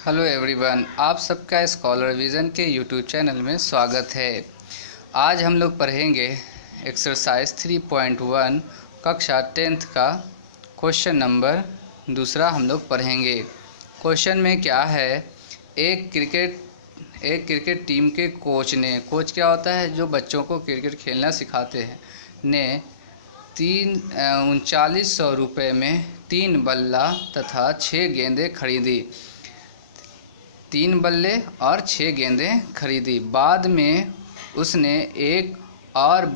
Hello everyone, आप सबका scholar vision के यूट्यूब चैनल में स्वागत है। आज हम लोग पढ़ेंगे एक्सरसाइज 3.1 कक्षा 10th का क्वेश्चन नंबर दूसरा हम लोग पढ़ेंगे। क्वेश्चन में क्या है, एक क्रिकेट टीम के कोच क्या होता है, जो बच्चों को क्रिकेट खेलना सिखाते हैं, ने 3900 रुपये में 3 बल्ला तथा 6 गेंदें खरीदी। 3 बल्ले और 6 गेंदें खरीदी। बाद में उसने एक और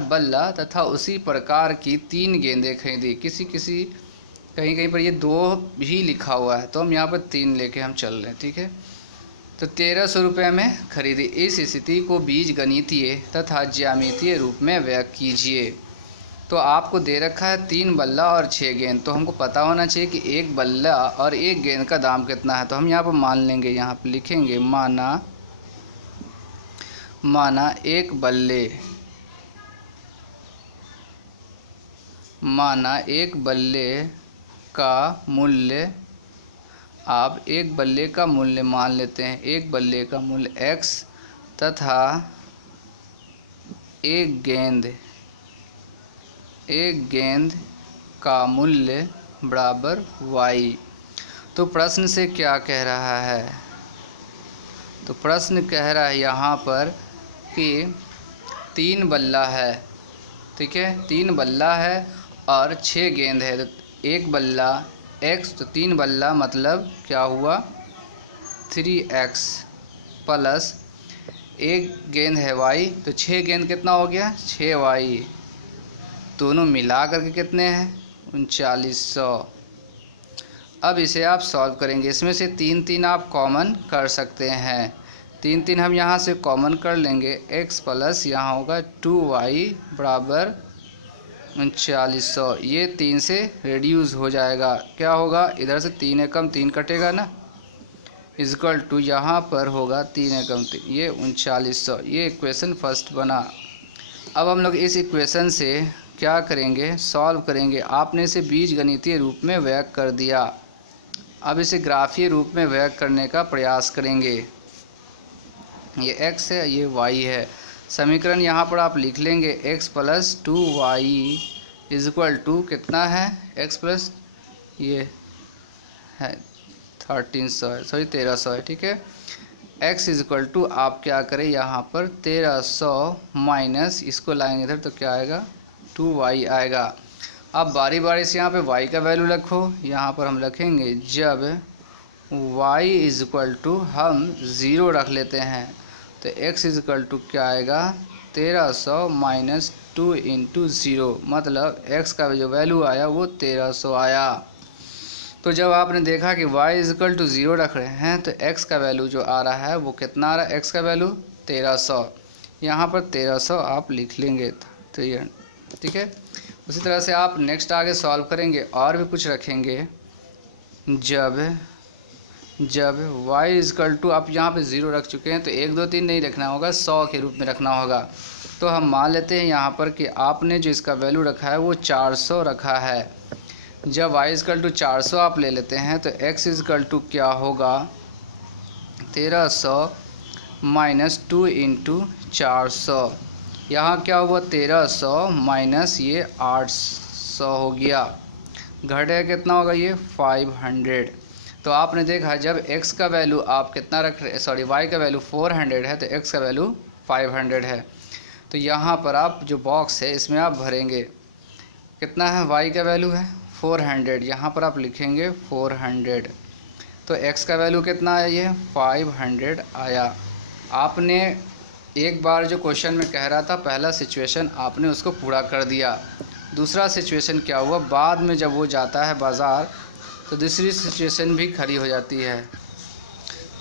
बल्ला तथा उसी प्रकार की 3 गेंदें खरीदी। कहीं कहीं पर ये 2 भी लिखा हुआ है, तो हम यहाँ पर 3 लेके हम चल रहे हैं, ठीक है। तो 1300 रुपये में खरीदी। इस स्थिति को बीजगणितीय तथा ज्यामितीय रूप में व्यक्त कीजिए। तो आपको दे रखा है 3 बल्ला और 6 गेंद, तो हमको पता होना चाहिए कि एक बल्ला और एक गेंद का दाम कितना है। तो हम यहाँ पर मान लेंगे, यहाँ पर लिखेंगे माना एक बल्ले का मूल्य, आप एक बल्ले का मूल्य मान लेते हैं, एक बल्ले का मूल्य x तथा एक गेंद का मूल्य बराबर y। तो प्रश्न से क्या कह रहा है, तो प्रश्न कह रहा है यहाँ पर कि 3 बल्ला है, ठीक है, 3 बल्ला है और 6 गेंद है। तो एक बल्ला x, तो 3 बल्ला मतलब क्या हुआ 3x प्लस एक गेंद है y, तो 6 गेंद कितना हो गया 6y। दोनों मिला करके कितने हैं 3900। अब इसे आप सॉल्व करेंगे। इसमें से 3 आप कॉमन कर सकते हैं। 3 हम यहाँ से कॉमन कर लेंगे। x प्लस यहाँ होगा 2y बराबर 3900। ये 3 से रिड्यूस हो जाएगा। क्या होगा, इधर से 3 एकम 3 कटेगा ना, इक्वल टू यहाँ पर होगा 3 एकम 3, ये 3900। ये इक्वेशन फर्स्ट बना। अब हम लोग इस इक्वेशन से क्या करेंगे, सॉल्व करेंगे। आपने इसे बीजगणितीय रूप में व्यक्त कर दिया। अब इसे ग्राफीय रूप में व्यक्त करने का प्रयास करेंगे। ये x है, ये y है। समीकरण यहाँ पर आप लिख लेंगे x plus 2y equal to कितना है, x प्लस ये है 1300 है, ठीक है। x इक्वल टू आप क्या करें, यहाँ पर 1300 माइनस इसको लाएंगे इधर, तो क्या आएगा 2y आएगा। अब बारी बारी से यहाँ पे y का वैल्यू रखो। यहाँ पर हम रखेंगे जब y इक्वल टू हम 0 रख लेते हैं, तो x इक्वल टू क्या आएगा 1300 माइनस 2 इंटू 0, मतलब x का जो वैल्यू आया वो 1300 आया। तो जब आपने देखा कि y इक्वल टू 0 रख रहे हैं, तो x का वैल्यू जो आ रहा है वो कितना आ रहा है, x का वैल्यू 1300। यहाँ पर 1300 आप लिख लेंगे, ठीक है। उसी तरह से आप नेक्स्ट आगे सॉल्व करेंगे और भी कुछ रखेंगे। जब y इक्वल टू आप यहाँ पे 0 रख चुके हैं, तो 1 2 3 नहीं रखना होगा, 100 के रूप में रखना होगा। तो हम मान लेते हैं यहाँ पर कि आपने जो इसका वैल्यू रखा है वो 400 रखा है। जब y इक्वल टू 400 आप ले लेते हैं, तो x इक्वल टू क्या होगा 1300 माइनस 2 इंटू 400। यहाँ क्या हुआ 1300 माइनस ये 800 हो गया, घटे कितना होगा ये 500। तो आपने देखा जब x का वैल्यू आप कितना रख रहे, सॉरी y का वैल्यू 400 है, तो x का वैल्यू 500 है। तो यहाँ पर आप जो बॉक्स है इसमें आप भरेंगे, कितना है y का वैल्यू है 400, यहाँ पर आप लिखेंगे 400। तो x का वैल्यू कितना आया, ये 500 आया। आपने एक बार जो क्वेश्चन में कह रहा था पहला सिचुएशन आपने उसको पूरा कर दिया। दूसरा सिचुएशन क्या हुआ, बाद में जब वो जाता है बाज़ार, तो दूसरी सिचुएशन भी खड़ी हो जाती है।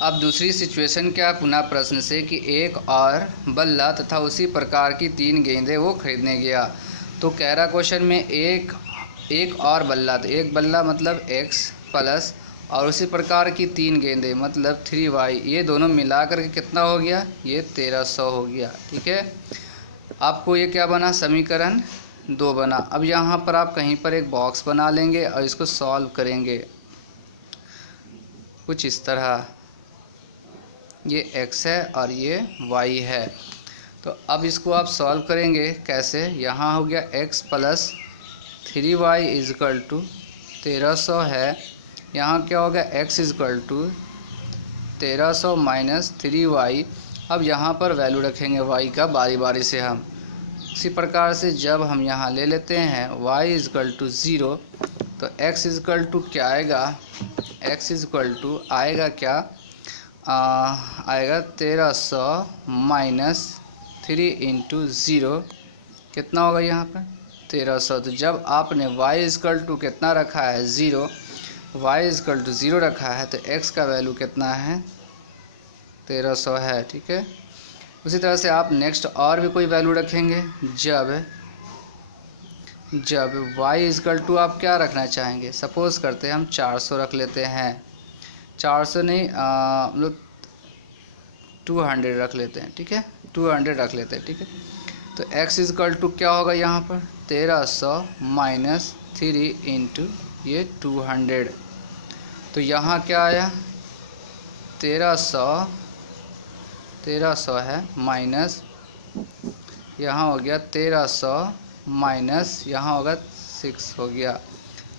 अब दूसरी सिचुएशन क्या, पुनः प्रश्न से कि एक और बल्ला तथा उसी प्रकार की 3 गेंदें वो खरीदने गया। तो कह रहा क्वेश्चन में एक और बल्ला, तो एक बल्ला मतलब x प्लस और उसी प्रकार की 3 गेंदें मतलब 3y, ये दोनों मिला करके कितना हो गया, ये 1300 हो गया, ठीक है। आपको ये क्या बना, समीकरण 2 बना। अब यहाँ पर आप कहीं पर एक बॉक्स बना लेंगे और इसको सॉल्व करेंगे। कुछ इस तरह, ये x है और ये y है। तो अब इसको आप सॉल्व करेंगे कैसे, यहाँ हो गया x plus 3y is equal to 1300 है, यहाँ क्या होगा x is equal to 1300 minus 3y। अब यहाँ पर वैल्यू रखेंगे y का बारी बारी से हम। इसी प्रकार से जब हम यहाँ ले लेते हैं y इजकल टू 0, तो x इजकल टू क्या आएगा, x इजकल टू आएगा क्या, आएगा 1300 माइनस 3 इंटू 0, कितना होगा यहाँ पर 1300। तो जब आपने y इजकल टू कितना रखा है 0, y इजकल टू 0 रखा है, तो x का वैल्यू कितना है 1300 है। ठीक है, उसी तरह से आप नेक्स्ट और भी कोई वैल्यू रखेंगे। जब y इजकल टू आप क्या रखना चाहेंगे, सपोज़ करते हैं हम 400 रख लेते हैं, 400 नहीं हम लोग 200 रख लेते हैं। ठीक है, 200 रख लेते हैं। ठीक है, तो x इजकल टू क्या होगा यहाँ पर 1300 माइनस 3 इंटू ये 200। तो यहाँ क्या आया 1300 है माइनस, यहाँ हो गया 1300 माइनस, यहाँ होगा 6 हो गया।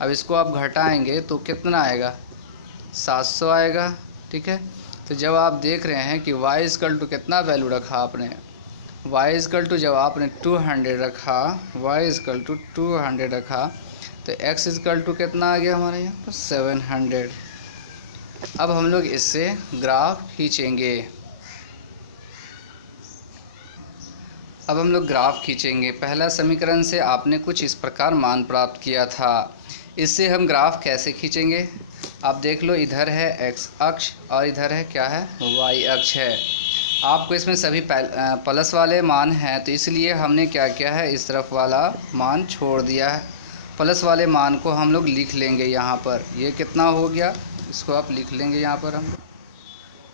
अब इसको आप घटाएंगे तो कितना आएगा 700 आएगा। ठीक है, तो जब आप देख रहे हैं कि y इजकल टू कितना वैल्यू रखा आपने, y इजकल टू जब आपने 200 रखा, y इजकल टू 200 रखा, तो x इजकल टू कितना आ गया हमारे यहाँ पर 700। अब हम लोग इससे ग्राफ खींचेंगे। पहला समीकरण से आपने कुछ इस प्रकार मान प्राप्त किया था। इससे हम ग्राफ कैसे खींचेंगे, आप देख लो, इधर है x अक्ष और इधर है क्या है y अक्ष है। आपको इसमें सभी प्लस वाले मान हैं, तो इसलिए हमने क्या किया है, इस तरफ वाला मान छोड़ दिया है। प्लस वाले मान को हम लोग लिख लेंगे यहाँ पर, ये कितना हो गया, इसको आप लिख लेंगे यहाँ पर हम।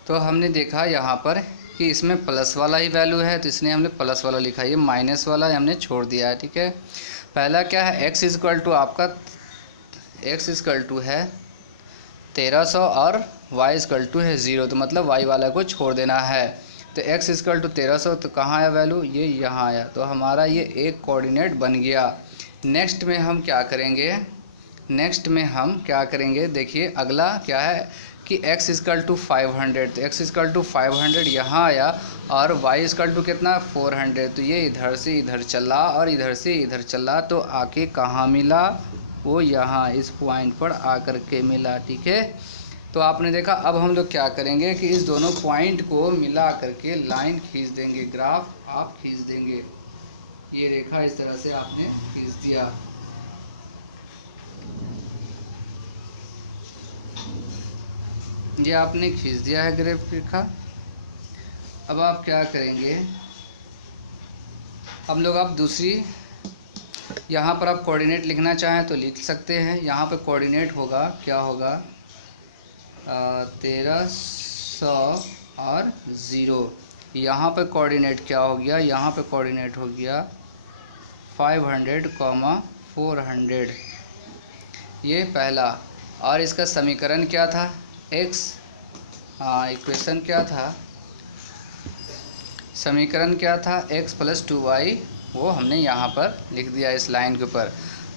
तो हमने देखा यहाँ पर कि इसमें प्लस वाला ही वैल्यू है, तो इसलिए हमने प्लस वाला लिखा, ये माइनस वाला हमने छोड़ दिया है। ठीक है, पहला क्या है x इजकल टू आपका, x इजकल टू है 1300 और y इजकल टू है 0, तो मतलब y वाला को छोड़ देना है। तो x इजकल टू 1300, तो कहाँ आया वैल्यू, ये यहाँ आया, तो हमारा ये एक कोऑर्डिनेट बन गया। नेक्स्ट में हम क्या करेंगे, देखिए अगला क्या है कि x इजकल टू 500, तो x इजकल टू 500 यहाँ आया और y इजकल टू कितना 400, तो ये इधर से इधर चला और इधर से इधर चला, तो आके कहाँ मिला, वो यहाँ इस पॉइंट पर आकर के मिला। ठीक है, तो आपने देखा। अब हम लोग क्या करेंगे कि इस दोनों पॉइंट को मिला करके लाइन खींच देंगे, ग्राफ आप खींच देंगे। ये रेखा इस तरह से आपने खींच दिया। ये आपने खींच दिया है ग्राफ रेखा। अब आप क्या करेंगे, हम लोग आप दूसरी, यहाँ पर आप कोऑर्डिनेट लिखना चाहें तो लिख सकते हैं। यहाँ पे कोऑर्डिनेट होगा, क्या होगा 1300 और 0। यहाँ पे कोऑर्डिनेट क्या हो गया, यहाँ पे कोऑर्डिनेट हो गया 500, 400, ये पहला। और इसका समीकरण क्या था, इक्वेशन क्या था, समीकरण क्या था, x प्लस 2y, वो हमने यहाँ पर लिख दिया इस लाइन के ऊपर।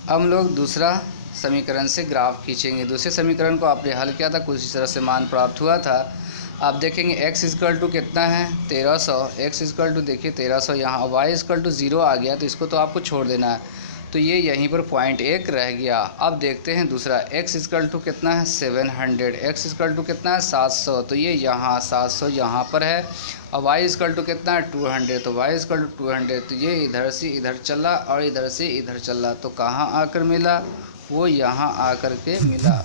अब हम लोग दूसरा समीकरण से ग्राफ खींचेंगे। दूसरे समीकरण को आपने हल किया था, कुछ इस तरह से मान प्राप्त हुआ था। आप देखेंगे x इजकल टू कितना है 1300, x इजकल टू देखिए 1300, यहाँ y इजकल टू 0 आ गया, तो इसको तो आपको छोड़ देना है, तो ये यहीं पर पॉइंट 1 रह गया। अब देखते हैं दूसरा, x इजकल टू कितना है 700, x इजकल टू कितना है 700, तो ये यहाँ 700 यहाँ पर है। और y इजकल टू कितना है 200, तो y इजकल टू 200, तो ये इधर से इधर चला और इधर से इधर चला, तो कहाँ आकर मिला, वो यहाँ आकर के मिला।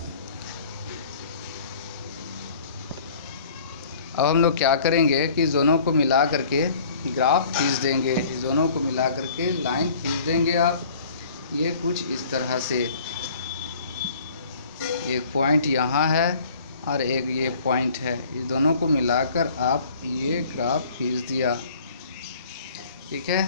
अब हम लोग क्या करेंगे कि दोनों को मिला करके ग्राफ खींच देंगे, इस दोनों को मिला करके लाइन खींच देंगे आप। ये कुछ इस तरह से, एक पॉइंट यहाँ है और एक ये पॉइंट है, इस दोनों को मिलाकर आप ये ग्राफ खींच दिया। ठीक है,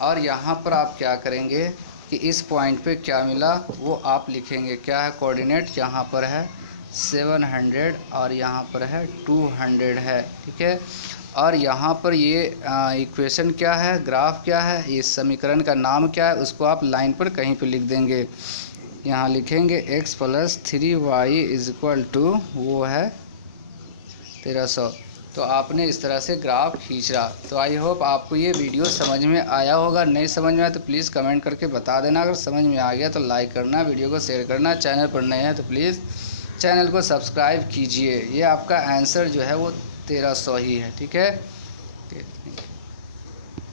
और यहाँ पर आप क्या करेंगे कि इस पॉइंट पे क्या मिला वो आप लिखेंगे, क्या है कोऑर्डिनेट यहाँ पर है 700 और यहाँ पर है 200 है, ठीक है। और यहाँ पर ये इक्वेशन क्या है, ग्राफ क्या है, इस समीकरण का नाम क्या है, उसको आप लाइन पर कहीं पे लिख देंगे। यहाँ लिखेंगे x + 3y = वो है 1300। तो आपने इस तरह से ग्राफ खींचा। तो आई होप आपको ये वीडियो समझ में आया होगा। नहीं समझ में आया तो प्लीज़ कमेंट करके बता देना। अगर समझ में आ गया तो लाइक करना, वीडियो को शेयर करना। चैनल पर नए हैं तो प्लीज़ चैनल को सब्सक्राइब कीजिए। ये आपका आंसर जो है वो 1300 ही है, ठीक है।